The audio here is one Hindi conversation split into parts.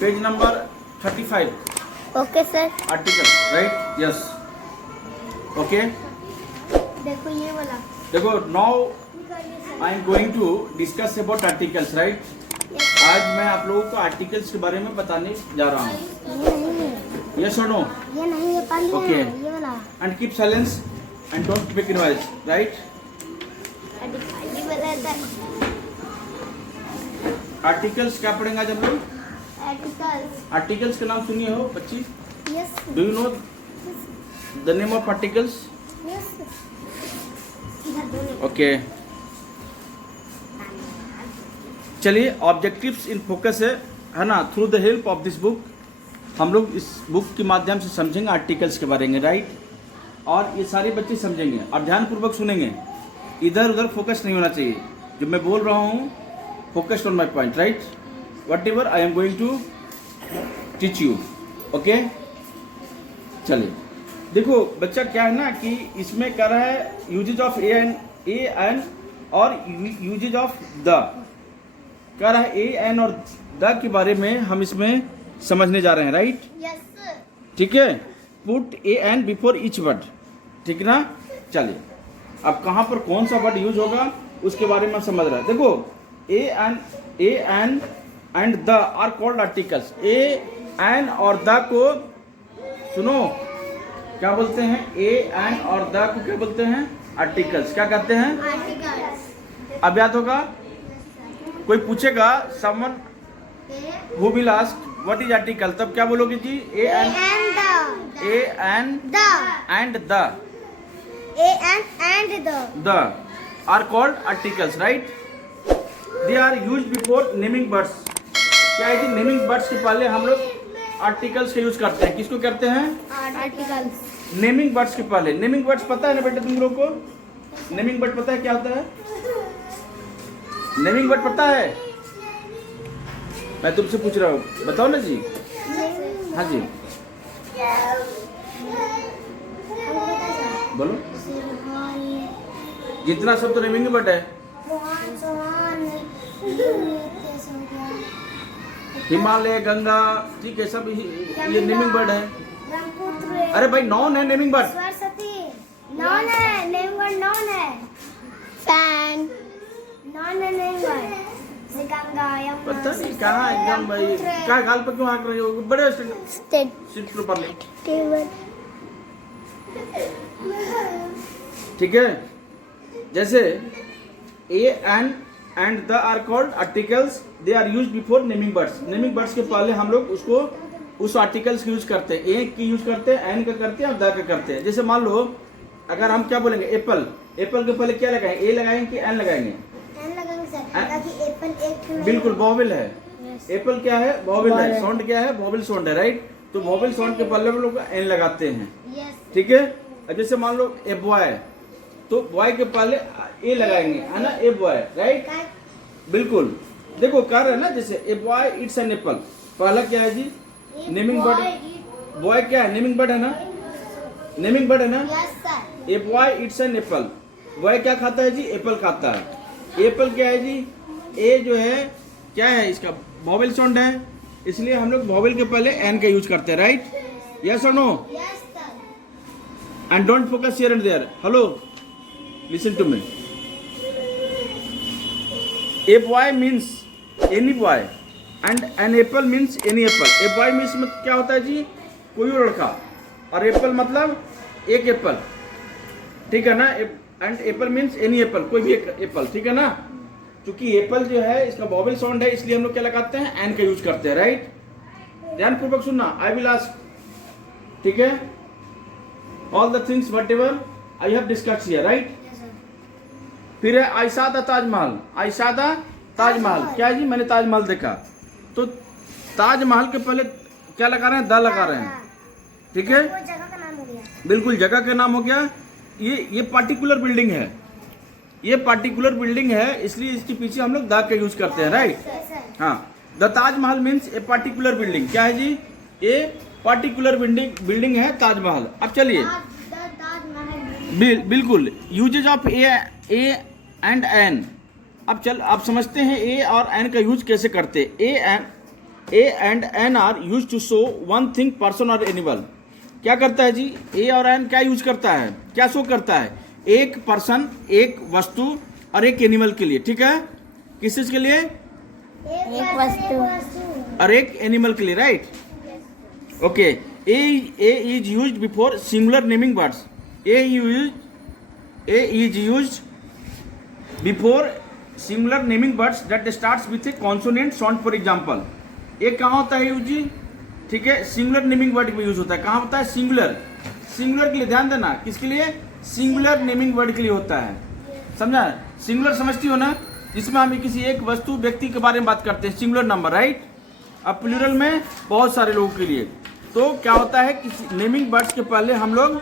Page number 35. Okay sir. Article, right? Yes. Okay. देखो ये वाला। देखो, now I am going to discuss about articles, right? आज मैं आप लोगों को आर्टिकल्स के बारे में बताने जा रहा हूँ. ये नहीं, यस और नो? ये नहीं, ये पाली Okay. है, ये वाला। And keep silence and don't make noise, right? पाली वाला था। आर्टिकल्स क्या पढ़ेंगे आज हम लोग? आर्टिकल्स। आर्टिकल्स का नाम सुनिए हो बच्ची? Yes. Do you know the name of articles? Yes. इधर बोलो। ओके. चलिए, ऑब्जेक्टिव्स इन फोकस है ना? Through the help of this book हम लोग इस बुक के माध्यम से समझेंगे आर्टिकल्स के बारे में, राइट? और ये सारे बच्चे समझेंगे और ध्यानपूर्वक सुनेंगे. इधर उधर फोकस नहीं होना चाहिए. जो मैं बोल रहा हूँ, focused on my point, right? Whatever I am going to teach you. Okay. चलिए, देखो बच्चा, क्या है ना कि इसमें कह रहा है यूजेज ऑफ ए एन और यूजेज ऑफ द. कह रहा है ए एन और द के बारे में हम इसमें समझने जा रहे हैं, राइट? यस। ठीक है. Put A an before each word, ठीक ना? चलिए, अब कहाँ पर कौन सा वर्ड यूज होगा उसके बारे में हम समझ रहे हैं. देखो, a an and the are called articles. A an और द को सुनो, क्या बोलते हैं? ए एन और द को क्या बोलते हैं? आर्टिकल्स. क्या कहते हैं? आर्टिकल्स। अब याद होगा. कोई पूछेगा, someone who will ask what is article, तब क्या बोलोगे जी? A an and the. The are called articles, right? They are use before naming words. क्या है जी? नेमिंग वर्ड्स के पहले हम लोग आर्टिकल्स का यूज करते हैं. किसको करते हैं? आर्टिकल्स। नेमिंग वर्ड्स के पहले. नेमिंग वर्ड्स पता है ना बेटा तुम लोग को? नेमिंग वर्ड पता है क्या होता है? नेमिंग वर्ड पता है? मैं तुमसे पूछ रहा हूँ, बताओ ना जी. हाँ जी, बोलो. जितना सब तो नेमिंग वर्ड है. हिमालय, गंगा, ठीक है, सब ये नेमिंग वर्ड है. अरे भाई, नॉन है नेमिंग वर्ड. नॉन है, नेम वर्ड नॉन है. फैन नॉन है, नेम वर्ड. गंगा, यमुना. पता नहीं कहाँ एकदम भाई, क्या गाल पर क्यों हाँक रहे हो? बड़े सीट पर ऊपर ले. टेबल. ठीक है. जैसे a an and the are called articles. They are use before naming words. Naming words के पहले हम लोग उसको उस आर्टिकल्स की यूज करते हैं. ए की यूज करते हैं, एन का करते हैं और द का करते हैं. जैसे मान लो, अगर हम क्या बोलेंगे? एप्पल. एप्पल के पहले क्या लगाएंगे? ए लगाएंगे कि एन लगाएंगे? एन लगाएंगे सर, ताकि एप्पल एक नहीं. बिल्कुल, वॉवेल है. Yes. एप्पल क्या है? वॉवेल है. Vowel. साउंड क्या है? वॉवेल साउंड है, राइट? तो वॉवेल साउंड के पहले हम लोग एन लगाते हैं. Yes. ठीक है. अब जैसे मान लो ए बॉय, तो बॉय के पहले ए लगाएंगे, है ना? A boy, right? बिल्कुल. देखो कह रहे हैं ना, जैसे a boy it's an apple. पहला क्या है जी? Naming word. बॉय क्या है? नेमिंग वर्ड है ना? नेमिंग वर्ड है ना? Yes sir. A boy it's an apple. Boy क्या खाता है जी? एप्पल खाता है. एप्पल क्या है जी? ए जो है क्या है? इसका वॉवेल साउंड है, इसलिए हम लोग वॉवेल के पहले एन का यूज करते हैं, राइट? यस और no? Yes sir. And don't focus here and there. Hello, listen to me. A boy means any boy and an apple means any apple. A boy means मतलब क्या होता है जी? कोई और लड़का. और apple मतलब एक एप्पल, ठीक है ना? And Apple means any Apple, कोई भी एक एप्पल, ठीक है ना? क्योंकि एप्पल जो है इसका वॉवेल साउंड है, इसलिए हम लोग क्या लगाते हैं? एन का यूज करते हैं, राइट? ध्यानपूर्वक सुनना. आई विल आस्क, ठीक है? All the things whatever I have discussed here, right? Yes sir. फिर है आयशा दा ताजमहल. आयशा दा ताजमहल क्या है जी? मैंने ताजमहल देखा. तो ताजमहल के पहले क्या लगा रहे हैं? द लगा रहे हैं, ठीक है? वो जगह का नाम हो गया. बिल्कुल, जगह का नाम हो गया. ये पार्टिकुलर बिल्डिंग है. ये पार्टिकुलर बिल्डिंग है, इसलिए इसके पीछे हम लोग द का यूज करते हैं, राइट? Yes sir. हाँ. The Taj Mahal means a particular building. क्या है जी? ए पार्टिकुलर बिल्डिंग है ताजमहल. अब चलिए, ताजमहल. बिल्कुल. Uses of a and an. अब समझते हैं ए और एन का यूज कैसे करते हैं. A and an are use to show one thing person और एनिमल। क्या करता है जी, ए और एन क्या यूज करता है, क्या शो करता है, एक पर्सन, एक वस्तु और एक एनिमल के लिए, ठीक है, किस चीज के लिए, एक वस्तु और एक एनिमल के लिए, right. Okay, A is used before singular naming words. A is used before singular naming words that starts with A consonant sound. For example, एक कहाँ होता है यूज जी, ठीक है, सिंगुलर नेमिंग वर्ड में यूज होता है। कहाँ होता है, सिंगुलर, सिंगुलर के लिए ध्यान देना, किसके लिए, सिंगुलर नेमिंग वर्ड के लिए होता है, समझा। सिंगुलर समझती हो ना, जिसमें हम किसी एक वस्तु व्यक्ति के बारे में बात करते हैं, सिंगुलर नंबर, राइट। अब प्लूरल में बहुत सारे लोगों के लिए, तो क्या होता है कि नेमिंग वर्ड्स के पहले हम लोग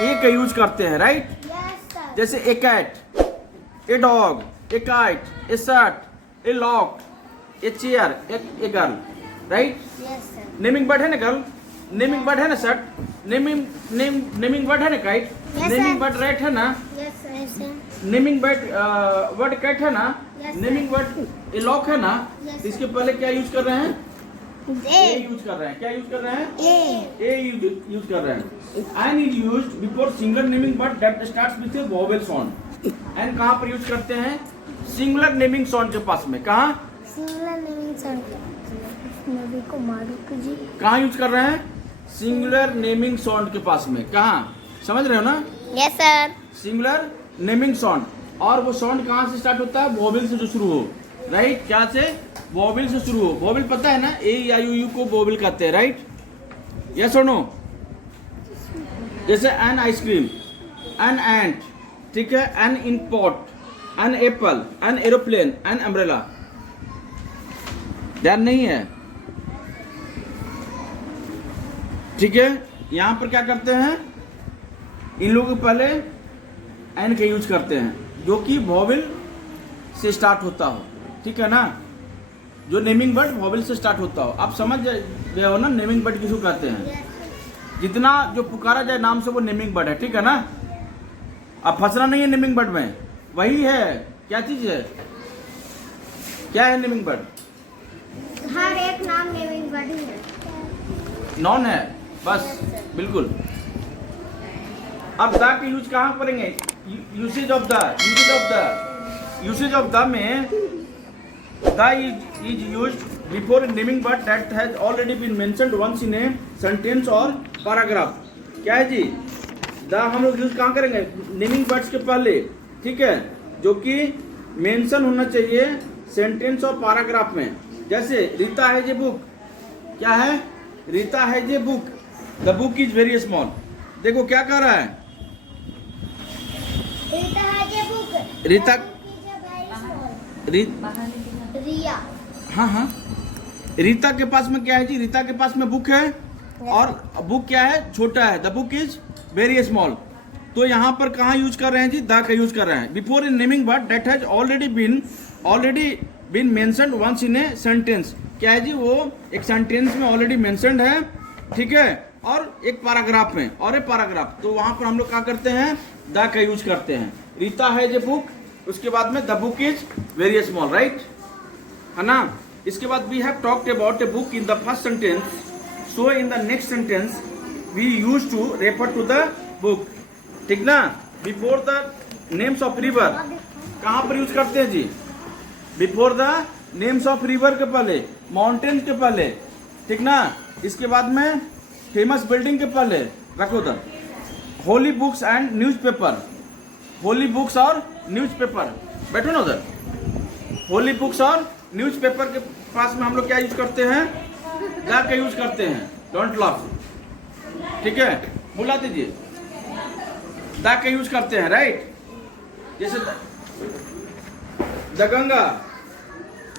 ए का यूज करते हैं, राइट। जैसे a cat, a dog, a kite, a shirt, a lock, a chair, a girl, right. Naming word है ना गर्ल, नेमिंग वर्ड है ना शर्ट, नेमिंग वर्ड है ना काइट, नेमिंग वर्ड राइट है ना, नेमिंग वर्ड कैट है ना, नेमिंग वर्ड ए लॉक है ना। इसके पहले क्या यूज कर रहे हैं, ए यूज कर रहे हैं, क्या यूज कर रहे हैं, ए यूज कर रहे हैं। An is used before singular naming word that starts with a vowel sound. An कहाँ पर यूज करते हैं, सिंगुलर नेमिंग साउंड के पास में, कहाँ, सिंगुलर नेमिंग साउंड नबी को मालिक जी कहाँ यूज कर रहे हैं, सिंगुलर नेमिंग साउंड के पास में, कहाँ, समझ रहे हो ना, yes sir. Singular naming sound, और वो साउंड कहाँ से स्टार्ट होता है, वोवेल से जो शुरू हो, राइट। क्या से, वोवेल से शुरू हो। वोवेल पता है ना, ए या यू को वोवेल कहते हैं, राइट, यस और नो। जैसे एन आइसक्रीम, एन एंट, ठीक है, an inkpot, an apple, an aeroplane, an umbrella. ध्यान नहीं है, ठीक है। यहां पर क्या करते हैं, इन लोगों के पहले एन का यूज करते हैं जो कि वोवेल से स्टार्ट होता हो, ठीक है ना, जो नेमिंग वर्ड वोवेल से स्टार्ट होता हो। आप समझ गए हो ना नेमिंग वर्ड किसको कहते हैं, जितना जो पुकारा जाए नाम से वो नेमिंग वर्ड है, ठीक है ना। अब फंसना नहीं है नेमिंग वर्ड में, वही है, क्या चीज है, क्या है नेमिंग वर्ड, हर एक नाम नेमिंग वर्ड ही है, नॉन है, बस, बिल्कुल। अब द का यूज कहाँ करेंगे, यूसेज ऑफ द में the is used before naming word that has already been mentioned once in a sentence और पैराग्राफ। क्या है जी, द हम लोग यूज कहाँ करेंगे, नेमिंग वर्ड्स के पहले, ठीक है, जो कि मेंशन होना चाहिए सेंटेंस और पैराग्राफ में। जैसे रीता है जे बुक, क्या है, रीता है जे book, the book is very small. देखो क्या कर रहा है, रीता है जे बुक, रीता, रिया, हाँ, रीता के पास में क्या है जी, रीता के पास में बुक है, और बुक क्या है, छोटा है, the book is very small. तो यहाँ पर कहाँ यूज कर रहे हैं जी, द का यूज कर रहे हैं before in naming word that has already been mentioned once in a sentence. क्या है जी, वो एक सेंटेंस में ऑलरेडी मेंशन्ड है, ठीक है, और एक पैराग्राफ में, और एक पैराग्राफ, तो वहां पर हम लोग क्या करते हैं, द का यूज करते हैं। रीता है जे बुक, उसके बाद में the book is very small, right, है ना। इसके बाद we have talked about a book in the first sentence, so in the next sentence we use to refer to the book, ठीक ना। Before the names of river, कहाँ पर यूज करते हैं जी, before the names of river के पहले, माउंटेन के पहले, ठीक ना। इसके बाद में फेमस बिल्डिंग के पहले रखो the holy books and newspaper, holy books और न्यूज़पेपर, बैठो ना उधर, होली बुक्स और न्यूज़पेपर के पास में हम लोग क्या यूज करते हैं, द का यूज करते हैं, डोंट लाफ, ठीक है, बुला दीजिए, द का यूज करते हैं, राइट। जैसे the Ganga,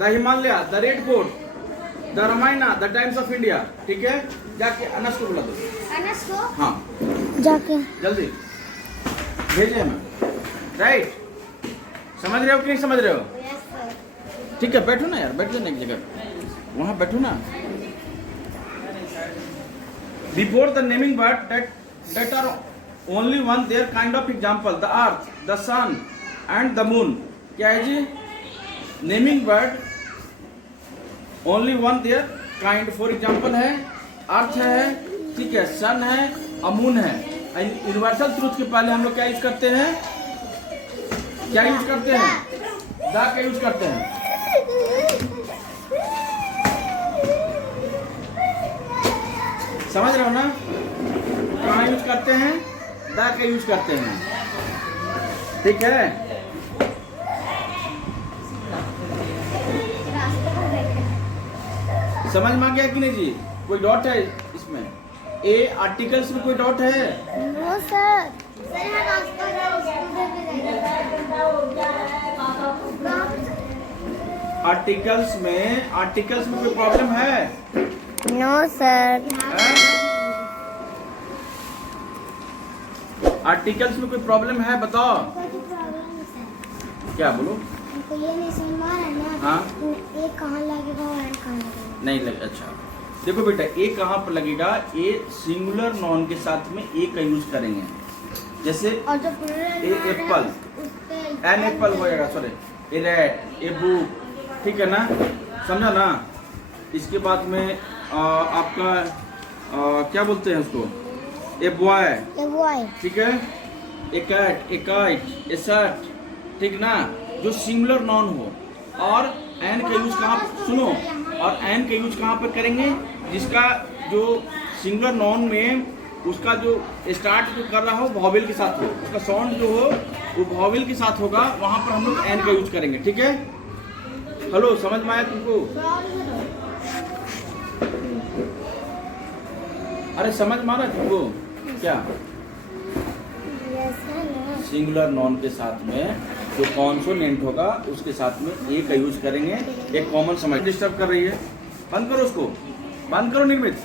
the Himalaya, the red fort, the Ramayana, the times of India, ठीक है। जाके अनस को बुला दो, अनस को, हाँ, जाके जल्दी भेजे हमें, राइट। समझ रहे हो कि नहीं समझ रहे हो, ठीक है, बैठो ना यार, बैठ जाओ ना एक जगह, वहां बैठो ना। Before the naming word that are only one their kind of example, the earth, the sun and the moon. क्या है जी, naming word only one their kind for example है, अर्थ है, ठीक है, सन है, अमून है। यूनिवर्सल ट्रूथ के पहले हम लोग क्या यूज करते हैं? क्या यूज करते हैं? द का यूज करते हैं। समझ रहे हो ना? कहाँ यूज करते हैं? द का यूज करते हैं, ठीक है। समझ में आ गया कि नहीं जी? कोई डॉट है इसमें? ए आर्टिकल्स में कोई डॉट है? No sir. आर्टिकल्स में कोई प्रॉब्लम है? No sir. आर्टिकल्स में कोई प्रॉब्लम है? बताओ। क्या बोलो? हमको ये नहीं समझ आ रहा है ना। हाँ? ए कहाँ लगेगा और एन कहाँ लगेगा? नहीं लगे। अच्छा देखो बेटा, ए कहाँ पर लगेगा? ए सिंगुलर नॉन के साथ में ए का यूज करेंगे। जैसे और जो plural A Apple, an apple हो जाएगा, sorry A red, a book, ठीक है ना? समझा ना? इसके बाद में आपका क्या बोलते हैं उसको? ए बॉय, ठीक है, a cat, a kite, a shirt, ठीक ना? जो सिंगुलर नॉन हो। और एन का यूज कहाँ, सुनो, और एन का यूज कहाँ पर करेंगे? जिसका जो सिंगुलर नॉन में उसका जो स्टार्ट जो कर रहा हो वॉवेल के साथ हो, उसका साउंड जो हो वो वॉवेल के साथ होगा, वहां पर हम लोग एन का यूज करेंगे, ठीक है। हेलो, समझ में आया तुमको? अरे समझ में आ रहा है तुमको? क्या सिंगुलर नॉन के साथ में जो कॉन्सोनेंट होगा उसके साथ में ए का यूज करेंगे। एक कॉमन समझ डिस्टर्ब कर रही है, बंद करो उसको, बंद करो निर्मित।